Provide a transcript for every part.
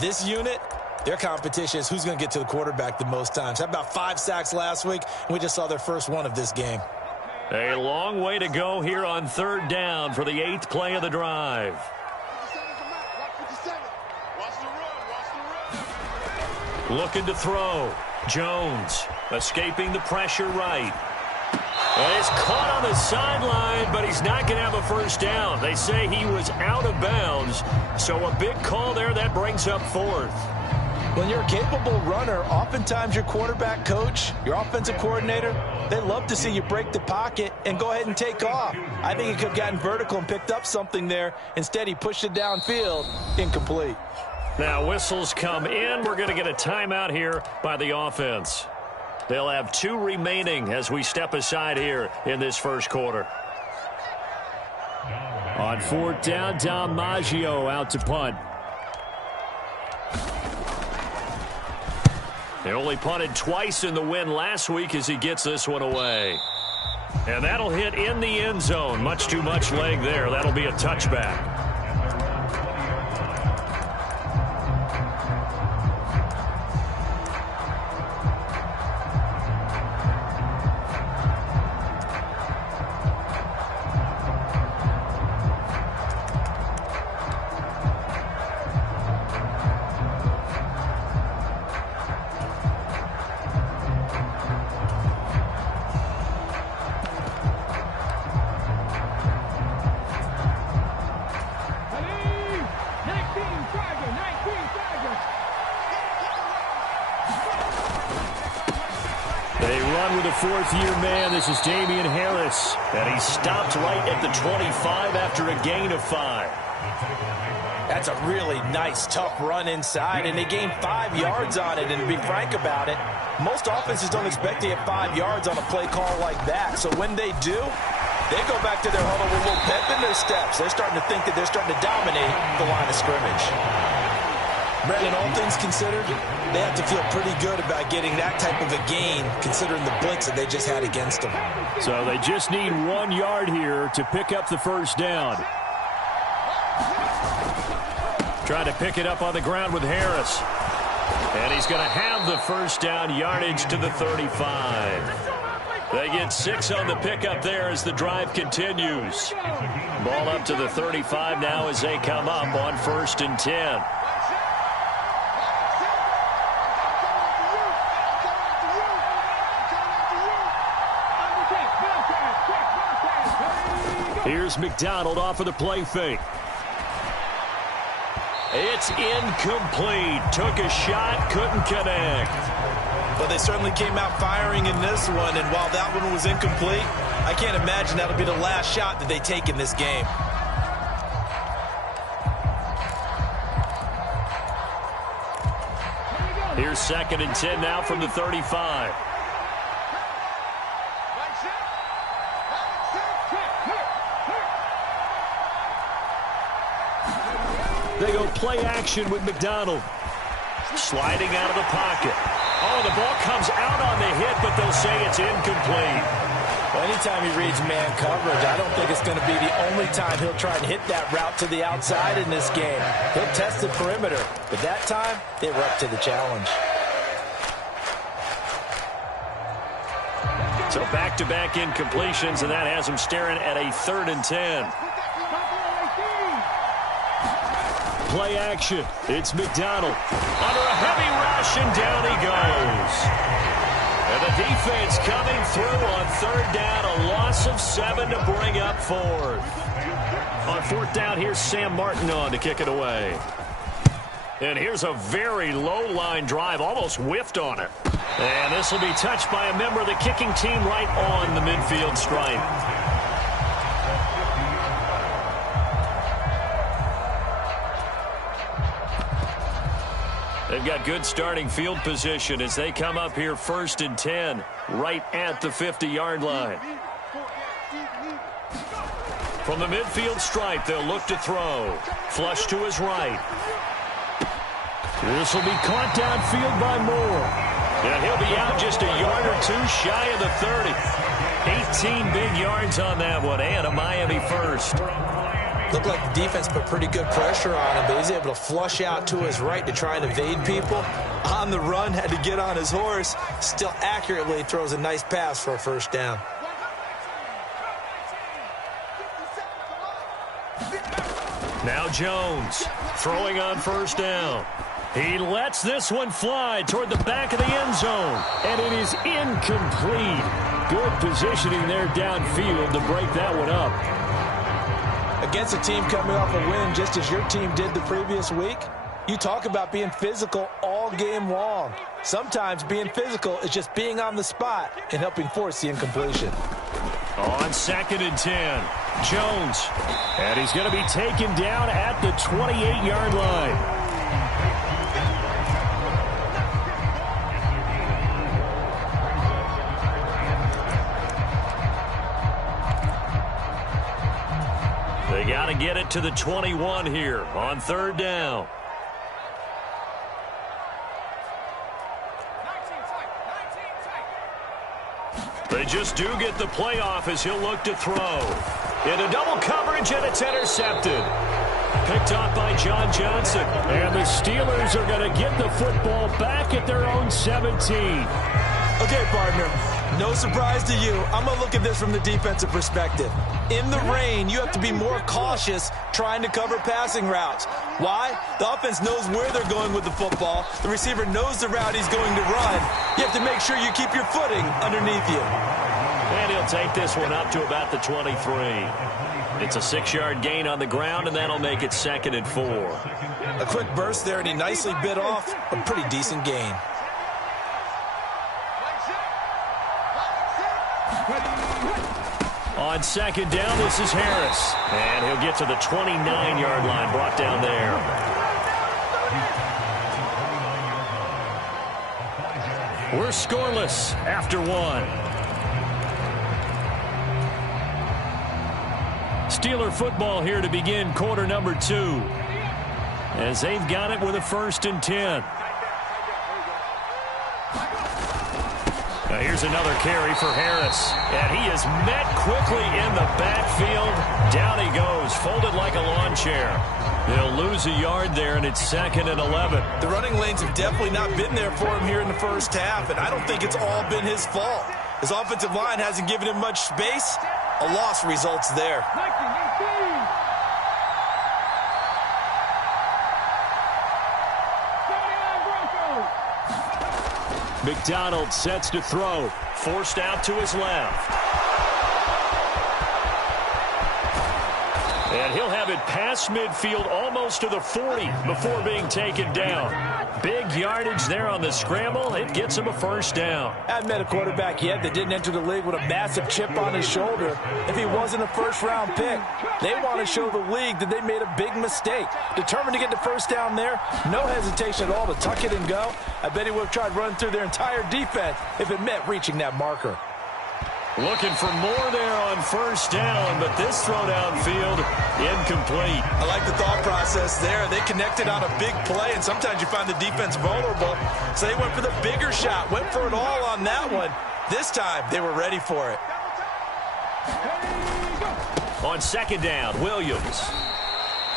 This unit, their competition is who's going to get to the quarterback the most times. Had about 5 sacks last week, and we just saw their first one of this game. A long way to go here on 3rd down for the 8th play of the drive. Looking to throw. Jones escaping the pressure right. And it's caught on the sideline, but he's not going to have a first down. They say he was out of bounds, so a big call there that brings up 4th. When you're a capable runner, oftentimes your quarterback coach, your offensive coordinator, they love to see you break the pocket and go ahead and take off. I think he could have gotten vertical and picked up something there. Instead, he pushed it downfield, incomplete. Now whistles come in. We're going to get a timeout here by the offense. They'll have 2 remaining as we step aside here in this first quarter. On 4th down, Dom Maggio out to punt. They only punted twice in the win last week as he gets this one away. And that'll hit in the end zone. Much too much leg there. That'll be a touchback. Fourth-year man, this is Damian Harris, and he stopped right at the 25 after a gain of 5. That's a really nice, tough run inside, and they gained 5 yards on it. And to be frank about it, most offenses don't expect to get 5 yards on a play call like that. So when they do, they go back to their huddle with a little pep in their steps. They're starting to think that they're starting to dominate the line of scrimmage. Brandon, all things considered, they have to feel pretty good about getting that type of a gain, considering the blitz that they just had against them. So they just need 1 yard here to pick up the first down. Trying to pick it up on the ground with Harris. And he's going to have the first down, yardage to the 35. They get 6 on the pickup there as the drive continues. Ball up to the 35 now as they come up on 1st and 10. Here's McDonald off of the play fake. It's incomplete. Took a shot, couldn't connect. But they certainly came out firing in this one, and while that one was incomplete, I can't imagine that'll be the last shot that they take in this game. Here's 2nd and 10 now from the 35. They go play action with McDonald. Sliding out of the pocket. Oh, the ball comes out on the hit, but they'll say it's incomplete. Well, anytime he reads man coverage, I don't think it's going to be the only time he'll try and hit that route to the outside in this game. He'll test the perimeter, but that time, they were up to the challenge. So back-to-back incompletions, and that has him staring at a 3rd and 10. Play action. It's McDonald. Under a heavy rush, and down he goes. And the defense coming through on 3rd down. A loss of 7 to bring up 4th. On 4th down, here's Sam Martin on to kick it away. And here's a very low-line drive. Almost whiffed on it. And this will be touched by a member of the kicking team right on the midfield stripe. They've got good starting field position as they come up here 1st and 10, right at the 50-yard line. From the midfield stripe, they'll look to throw. Flush to his right. This will be caught downfield by Moore. And he'll be out just a yard or 2 shy of the 30. 18 big yards on that one, and a Miami first. Looked like the defense put pretty good pressure on him, but he's able to flush out to his right to try and evade people. On the run, had to get on his horse. Still accurately throws a nice pass for a first down. Now Jones throwing on first down. He lets this one fly toward the back of the end zone, and it is incomplete. Good positioning there downfield to break that one up. Against a team coming off a win just as your team did the previous week, you talk about being physical all game long. Sometimes being physical is just being on the spot and helping force the incompletion. On 2nd and 10, Jones. And he's going to be taken down at the 28-yard line. They got to get it to the 21 here on 3rd down. They just do get the playoff as he'll look to throw. Into double coverage, and it's intercepted. Picked off by John Johnson. And the Steelers are going to get the football back at their own 17. Okay, partner, no surprise to you. I'm going to look at this from the defensive perspective. In the rain, you have to be more cautious trying to cover passing routes. Why? The offense knows where they're going with the football. The receiver knows the route he's going to run. You have to make sure you keep your footing underneath you. And he'll take this one up to about the 23. It's a 6-yard gain on the ground, and that'll make it 2nd and 4. A quick burst there, and he nicely bit off a pretty decent gain. On 2nd down, this is Harris. And he'll get to the 29-yard line, brought down there. We're scoreless after 1. Steeler football here to begin quarter number 2. As they've got it with a 1st and 10. Now here's another carry for Harris. And he is met quickly in the backfield. Down he goes, folded like a lawn chair. They'll lose a yard there, and it's 2nd and 11. The running lanes have definitely not been there for him here in the first half, and I don't think it's all been his fault. His offensive line hasn't given him much space. A loss results there. McDonald sets to throw. Forced out to his left. And he'll have it past midfield almost to the 40 before being taken down. Big yardage there on the scramble. It gets him a 1st down. I haven't met a quarterback yet that didn't enter the league with a massive chip on his shoulder if he wasn't a first-round pick. They want to show the league that they made a big mistake. Determined to get the 1st down there, no hesitation at all to tuck it and go. I bet he would have tried running through their entire defense if it meant reaching that marker. Looking for more there on 1st down, but this throw downfield, incomplete. I like the thought process there. They connected on a big play, and sometimes you find the defense vulnerable. So they went for the bigger shot, went for it all on that one. This time, they were ready for it. On 2nd down, Williams.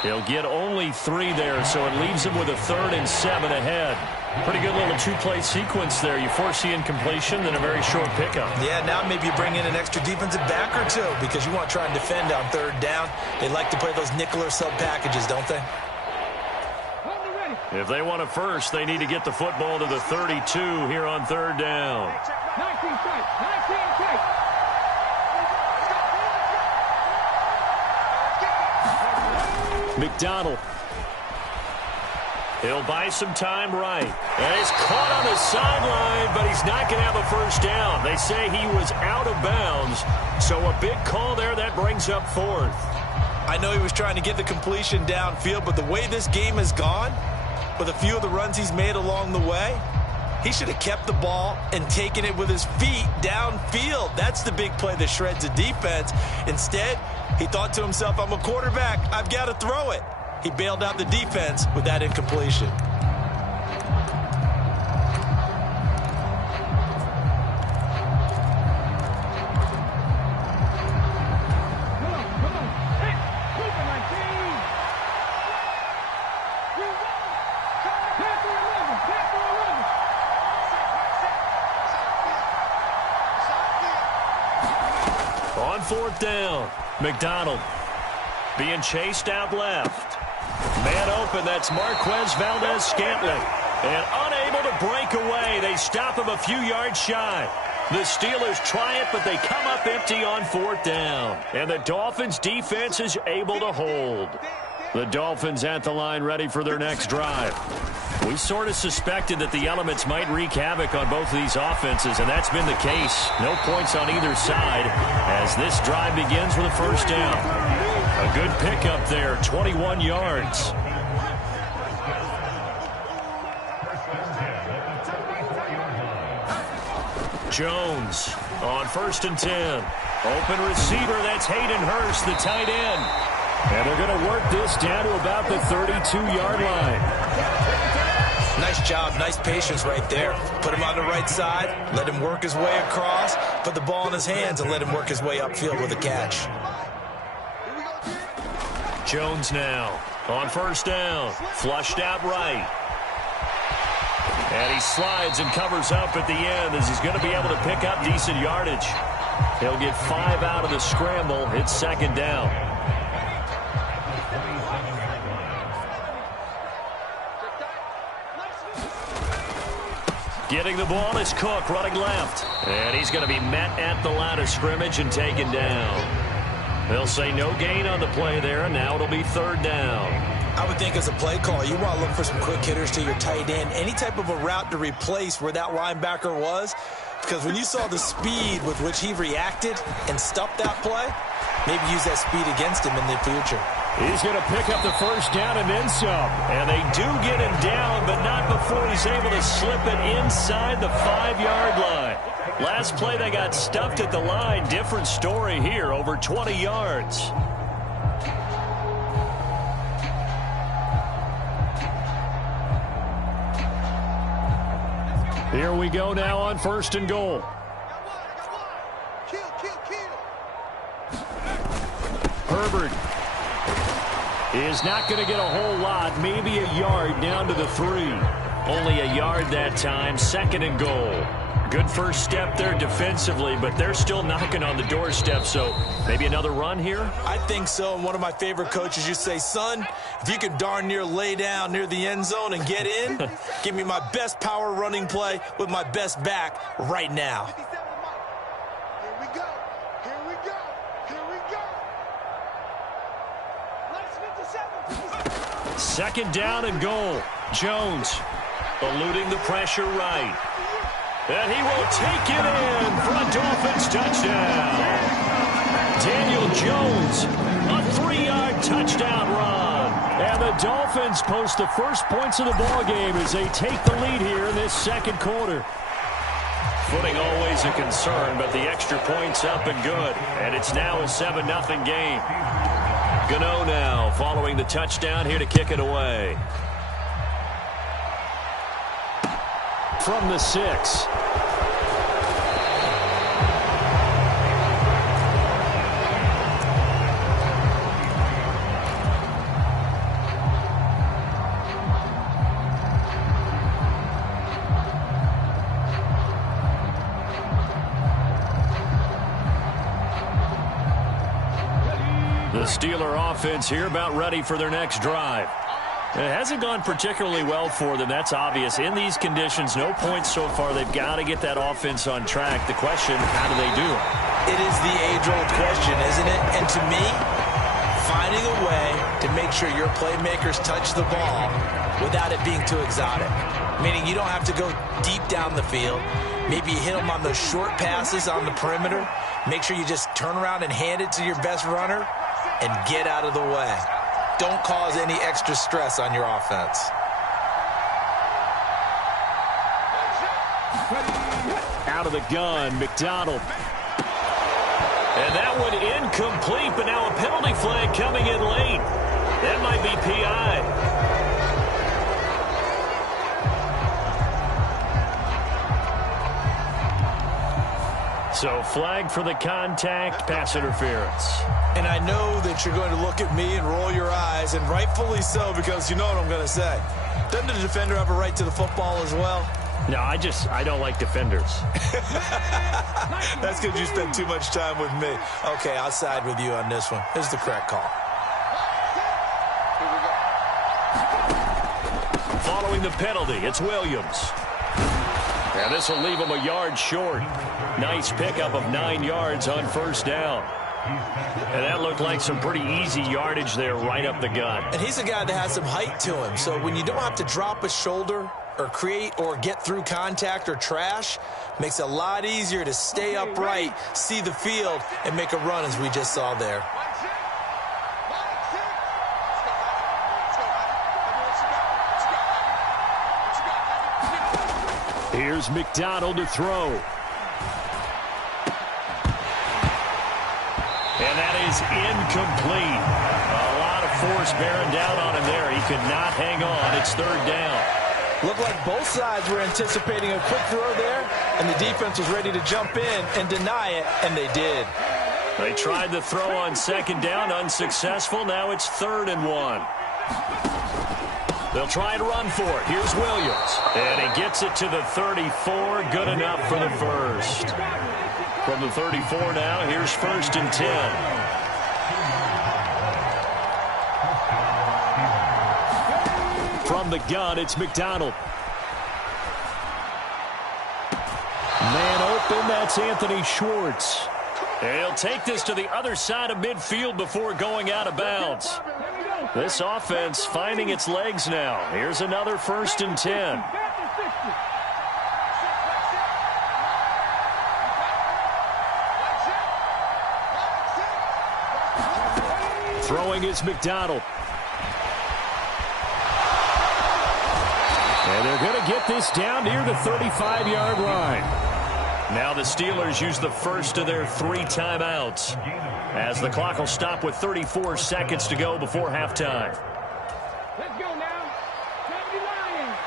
He'll get only 3 there, so it leaves him with a 3rd and 7 ahead. Pretty good little 2-play sequence there. You force the incompletion, then a very short pickup. Yeah, now maybe you bring in an extra defensive back or 2 because you want to try and defend on 3rd down. They like to play those nickel or sub packages, don't they? If they want a 1st, they need to get the football to the 32 here on 3rd down. 19 tight. McDonald. He'll buy some time right. And he's caught on the sideline, but he's not going to have a 1st down. They say he was out of bounds. So a big call there that brings up 4th. I know he was trying to get the completion downfield, but the way this game has gone, with a few of the runs he's made along the way, he should have kept the ball and taken it with his feet downfield. That's the big play that shreds the defense. Instead, he thought to himself, I'm a quarterback, I've got to throw it. He bailed out the defense with that incompletion. On 4th down, McDonald being chased out left. Man open, that's Marquez Valdez-Scantling. And unable to break away. They stop him a few yards shy. The Steelers try it, but they come up empty on 4th down. And the Dolphins' defense is able to hold. The Dolphins at the line ready for their next drive. We sort of suspected that the elements might wreak havoc on both of these offenses, and that's been the case. No points on either side as this drive begins with a first down. A good pickup there, 21 yards. Jones on 1st and 10. Open receiver, that's Hayden Hurst, the tight end. And they're going to work this down to about the 32-yard line. Nice job, nice patience right there. Put him on the right side, let him work his way across, put the ball in his hands, and let him work his way upfield with a catch. Jones now on 1st down, flushed out right. And he slides and covers up at the end as he's going to be able to pick up decent yardage. He'll get 5 out of the scramble. It's 2nd down. Getting the ball is Cook running left. And he's going to be met at the line of scrimmage and taken down. They'll say no gain on the play there, and now it'll be 3rd down. I would think as a play caller, you want to look for some quick hitters to your tight end. Any type of a route to replace where that linebacker was. Because when you saw the speed with which he reacted and stopped that play, maybe use that speed against him in the future. He's going to pick up the first down and then some. And they do get him down, but not before he's able to slip it inside the 5-yard line. Last play, they got stuffed at the line. Different story here, over 20 yards. Here we go now on 1st and goal. Herbert is not going to get a whole lot, maybe a yard down to the 3. Only a yard that time, 2nd and goal. Good first step there defensively, but they're still knocking on the doorstep, so maybe another run here? I think so, and one of my favorite coaches used to say, son, if you can darn near lay down near the end zone and get in, give me my best power running play with my best back right now. Here we go. Here we go. Here we go. Let's 2nd down and goal. Jones eluding the pressure right. And he will take it in for a Dolphins touchdown. Daniel Jones, a 3-yard touchdown run. And the Dolphins post the first points of the ballgame as they take the lead here in this 2nd quarter. Footing always a concern, but the extra points up and good. And it's now a 7-0 game. Gano now following the touchdown here to kick it away. From the 6. The Steeler offense here about ready for their next drive. It hasn't gone particularly well for them. That's obvious. In these conditions, no points so far. They've got to get that offense on track. The question, how do they do it? It is the age-old question, isn't it? And to me, finding a way to make sure your playmakers touch the ball without it being too exotic. Meaning you don't have to go deep down the field. Maybe you hit them on those short passes on the perimeter. Make sure you just turn around and hand it to your best runner and get out of the way. Don't cause any extra stress on your offense. Out of the gun, McDonald. And that one incomplete, but now a penalty flag coming in late. That might be PI. So flag for the contact, pass interference. And I know that you're going to look at me and roll your eyes, and rightfully so, because you know what I'm going to say. Doesn't the defender have a right to the football as well? No, I don't like defenders. That's because you spend too much time with me. Okay, I'll side with you on this one. This is the correct call. Following the penalty, it's Williams. And this will leave him a yard short. Nice pickup of 9 yards on first down. And that looked like some pretty easy yardage there right up the gut. And he's a guy that has some height to him. So when you don't have to drop a shoulder or create or get through contact or trash, makes it a lot easier to stay upright, see the field, and make a run as we just saw there. Here's McDonald to throw. And that is incomplete. A lot of force bearing down on him there. He could not hang on. It's third down. Looked like both sides were anticipating a quick throw there, and the defense was ready to jump in and deny it, and they did. They tried the throw on second down, unsuccessful. Now it's 3rd and 1. They'll try and run for it. Here's Williams. And he gets it to the 34. Good enough for the first. From the 34 now, here's 1st and 10. From the gun, it's McDonald. Man open, that's Anthony Schwartz. And he'll take this to the other side of midfield before going out of bounds. This offense finding its legs now. Here's another 1st and 10. Throwing is McDonald. And they're going to get this down near the 35-yard line. Now the Steelers use the first of their 3 timeouts, as the clock will stop with 34 seconds to go before halftime. Let's go now. Time to Lions.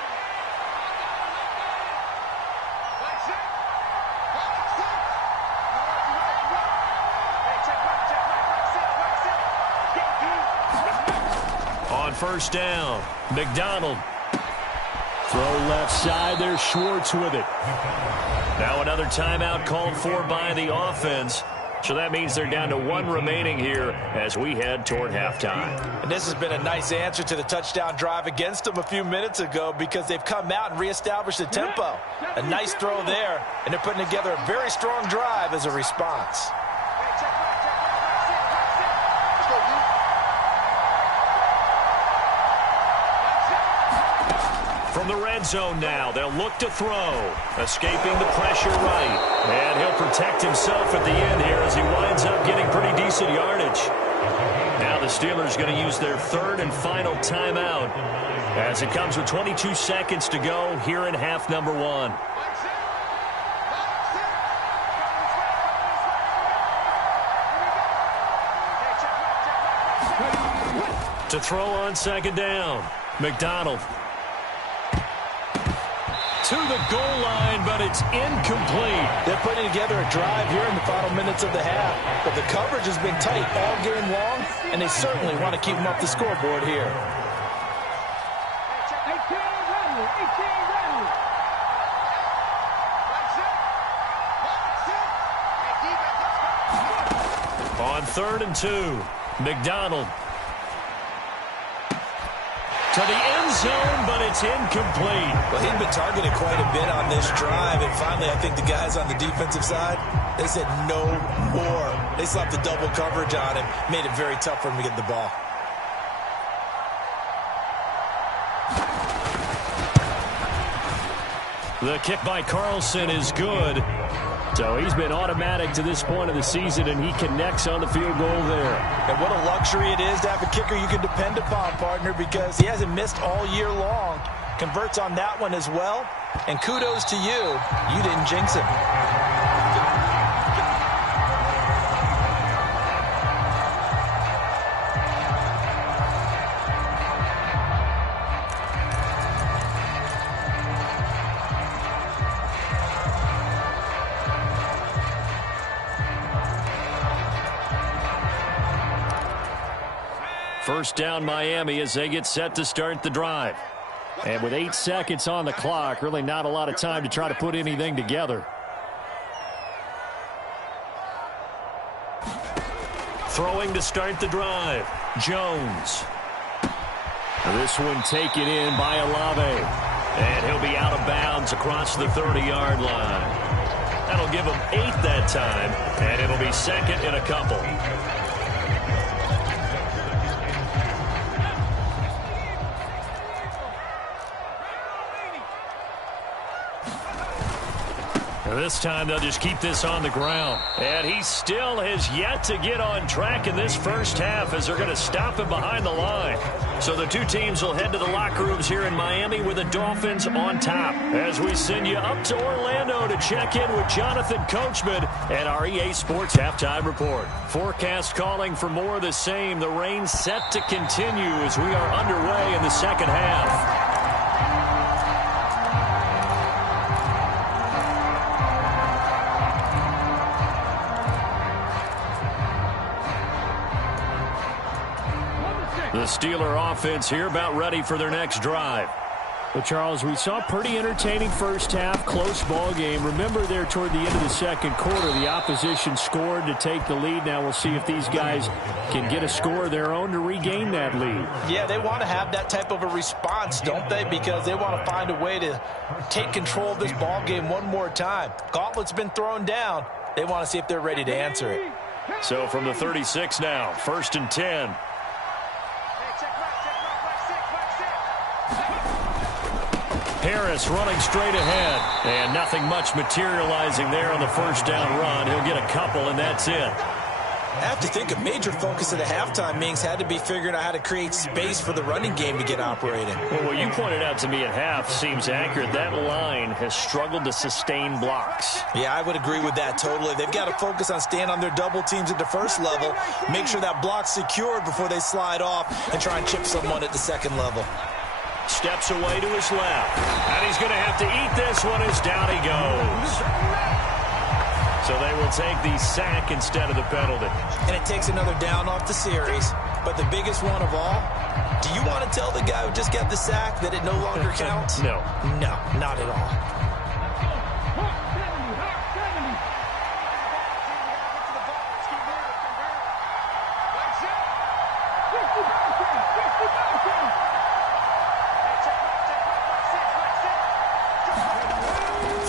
On first down, McDonald. Throw left side, there's Schwartz with it. Now another timeout called for by the offense. So that means they're down to 1 remaining here as we head toward halftime. And this has been a nice answer to the touchdown drive against them a few minutes ago, because they've come out and reestablished the tempo. A nice throw there, and they're putting together a very strong drive as a response. From the red zone now, they'll look to throw. Escaping the pressure right. And he'll protect himself at the end here as he winds up getting pretty decent yardage. Now the Steelers going to use their 3rd and final timeout, as it comes with 22 seconds to go here in half number 1. To throw on second down, McDonald. To the goal line, but it's incomplete. They're putting together a drive here in the final minutes of the half, but the coverage has been tight all game long, and they certainly want to keep them up the scoreboard here. On 3rd and 2, McDonald. To the end zone, but it's incomplete. Well, he'd been targeted quite a bit on this drive, and finally I think the guys on the defensive side, they said no more. They slapped the double coverage on him, made it very tough for him to get the ball. The kick by Carlson is good. So he's been automatic to this point of the season, and he connects on the field goal there. And what a luxury it is to have a kicker you can depend upon, partner, because he hasn't missed all year long. Converts on that one as well. And kudos to you. You didn't jinx him. First down Miami as they get set to start the drive. And with 8 seconds on the clock, really not a lot of time to try to put anything together. Throwing to start the drive, Jones. This one taken in by Olave. And he'll be out of bounds across the 30-yard line. That'll give him 8 that time, and it'll be second and a couple. This time they'll just keep this on the ground. And he still has yet to get on track in this first half as they're going to stop him behind the line. So the two teams will head to the locker rooms here in Miami with the Dolphins on top. As we send you up to Orlando to check in with Jonathan Coachman and our EA Sports Halftime Report. Forecast calling for more of the same. The rain set to continue as we are underway in the second half. The Steeler offense here about ready for their next drive. Well, Charles, we saw a pretty entertaining first half, close ball game. Remember there toward the end of the second quarter, the opposition scored to take the lead. Now we'll see if these guys can get a score of their own to regain that lead. Yeah, they want to have that type of a response, don't they? Because they want to find a way to take control of this ball game one more time. Gauntlet's been thrown down. They want to see if they're ready to answer it. So from the 36 now, 1st and 10. Harris running straight ahead, and nothing much materializing there on the first down run. He'll get a couple, and that's it. I have to think a major focus of the halftime meetings had to be figuring out how to create space for the running game to get operating. Well, what you pointed out to me at half seems accurate. That line has struggled to sustain blocks. Yeah, I would agree with that totally. They've got to focus on staying on their double teams at the first level, make sure that block's secured before they slide off, and try and chip someone at the second level. Steps away to his left. And he's going to have to eat this one as down he goes. So they will take the sack instead of the penalty. And it takes another down off the series. But the biggest one of all, do you want to tell the guy who just got the sack that it no longer counts? No. No, not at all.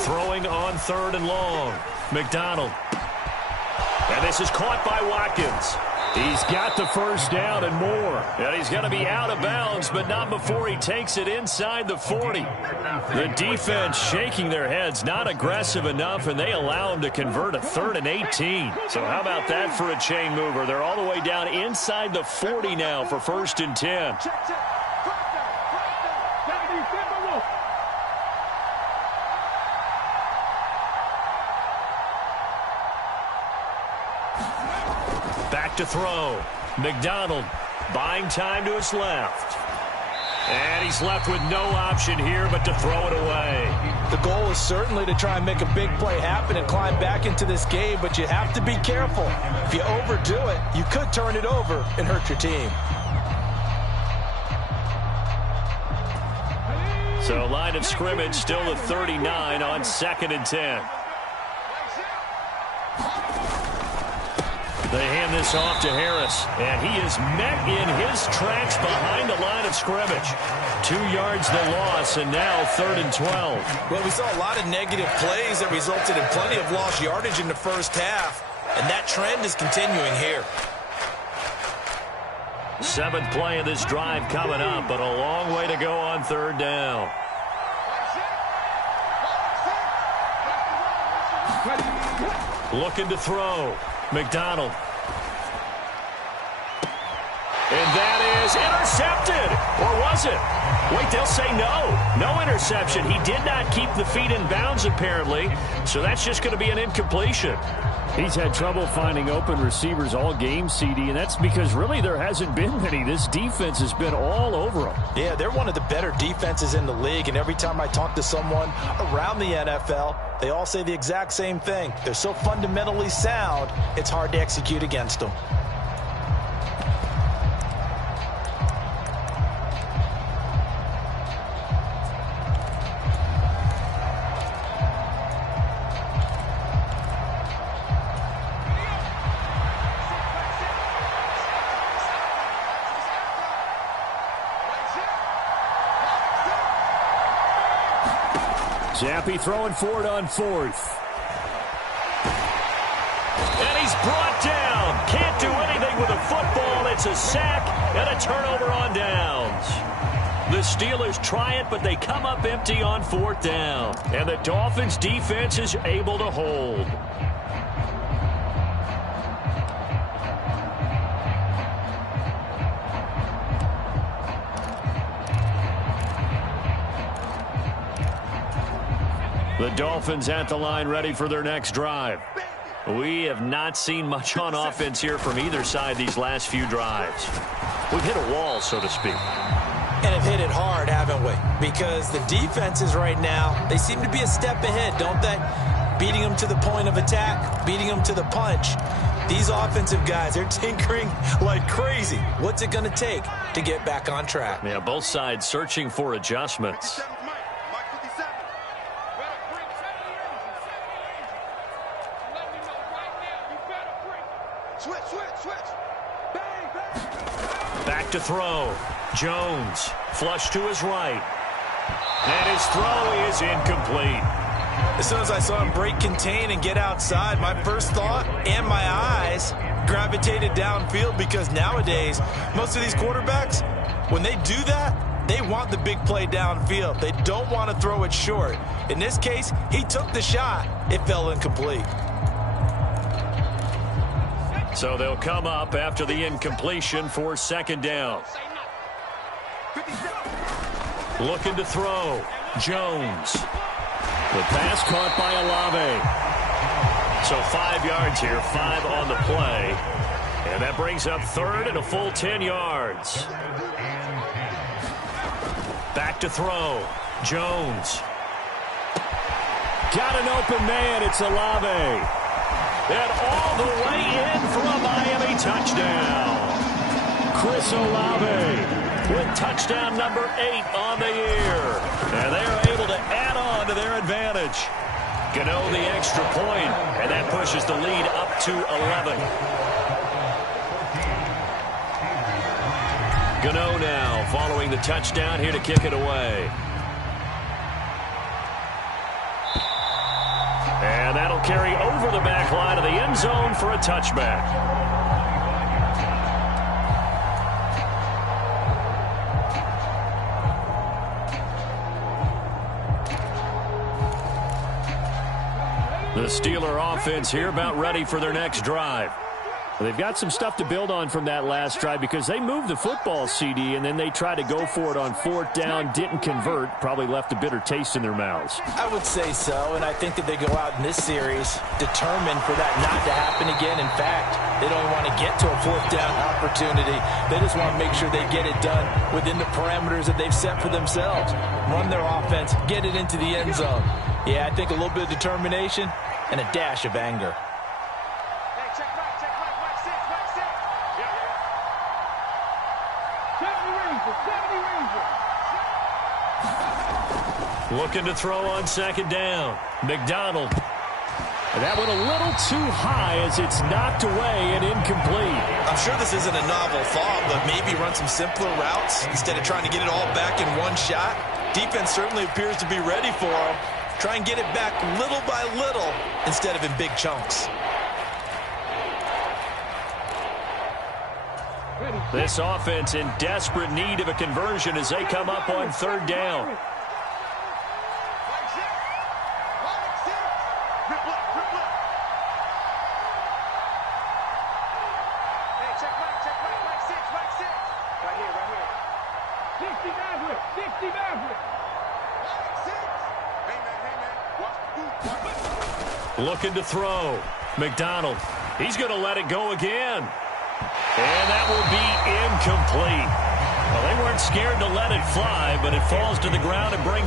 Throwing on 3rd and long. McDonald. And this is caught by Watkins. He's got the first down and more. And he's going to be out of bounds, but not before he takes it inside the 40. The defense shaking their heads, not aggressive enough, and they allow him to convert a 3rd and 18. So how about that for a chain mover? They're all the way down inside the 40 now for 1st and 10. Back to throw. McDonald buying time to his left. And he's left with no option here but to throw it away. The goal is certainly to try and make a big play happen and climb back into this game, but you have to be careful. If you overdo it, you could turn it over and hurt your team. So line of scrimmage still the 39 on 2nd and 10. They hand this off to Harris, and he is met in his tracks behind the line of scrimmage. 2 yards the loss, and now 3rd and 12. Well, we saw a lot of negative plays that resulted in plenty of lost yardage in the first half, and that trend is continuing here. 7th play of this drive coming up, but a long way to go on 3rd down. Looking to throw. McDonald. And that is intercepted. Or was it? Wait, they'll say no. No interception. He did not keep the feet in bounds, apparently. So that's just going to be an incompletion. He's had trouble finding open receivers all game, CD, and that's because really there hasn't been many. This defense has been all over them. Yeah, they're one of the better defenses in the league, and every time I talk to someone around the NFL, they all say the exact same thing. They're so fundamentally sound, it's hard to execute against them. Zappi throwing for it on 4th. And he's brought down. Can't do anything with a football. It's a sack and a turnover on downs. The Steelers try it, but they come up empty on 4th down. And the Dolphins' defense is able to hold. The Dolphins at the line ready for their next drive. We have not seen much on offense here from either side these last few drives. We've hit a wall, so to speak. And have hit it hard, haven't we? Because the defenses right now, they seem to be a step ahead, don't they? Beating them to the point of attack, beating them to the punch. These offensive guys, they're tinkering like crazy. What's it going to take to get back on track? Yeah, both sides searching for adjustments. Back to throw. Jones, flush to his right. And his throw is incomplete. As soon as I saw him break contain and get outside, my first thought and my eyes gravitated downfield, because nowadays, most of these quarterbacks, when they do that, they want the big play downfield. They don't want to throw it short. In this case, he took the shot. It fell incomplete. So they'll come up after the incompletion for 2nd down. Looking to throw. Jones. The pass caught by Olave. So 5 yards here, 5 on the play. And that brings up 3rd and a full 10 yards. Back to throw. Jones. Got an open man. It's Olave. And all the way in for a Miami touchdown. Chris Olave with touchdown number 8 on the year. And they're able to add on to their advantage. Gano the extra point, and that pushes the lead up to 11. Gano now following the touchdown here to kick it away. And that'll carry over the back line of the end zone for a touchback. The Steeler offense here about ready for their next drive. They've got some stuff to build on from that last drive, because they moved the football, CD, and then they tried to go for it on 4th down, didn't convert, probably left a bitter taste in their mouths. I would say so, and I think that they go out in this series determined for that not to happen again. In fact, they don't want to get to a 4th down opportunity. They just want to make sure they get it done within the parameters that they've set for themselves. Run their offense, get it into the end zone. Yeah, I think a little bit of determination and a dash of anger. Looking to throw on 2nd down. McDonald. And that went a little too high as it's knocked away and incomplete. I'm sure this isn't a novel thought, but maybe run some simpler routes instead of trying to get it all back in one shot. Defense certainly appears to be ready for him. Try and get it back little by little instead of in big chunks. This offense in desperate need of a conversion as they come up on 3rd down. Looking to throw. McDonald. He's going to let it go again. And that will be incomplete. Well, they weren't scared to let it fly, but it falls to the ground and brings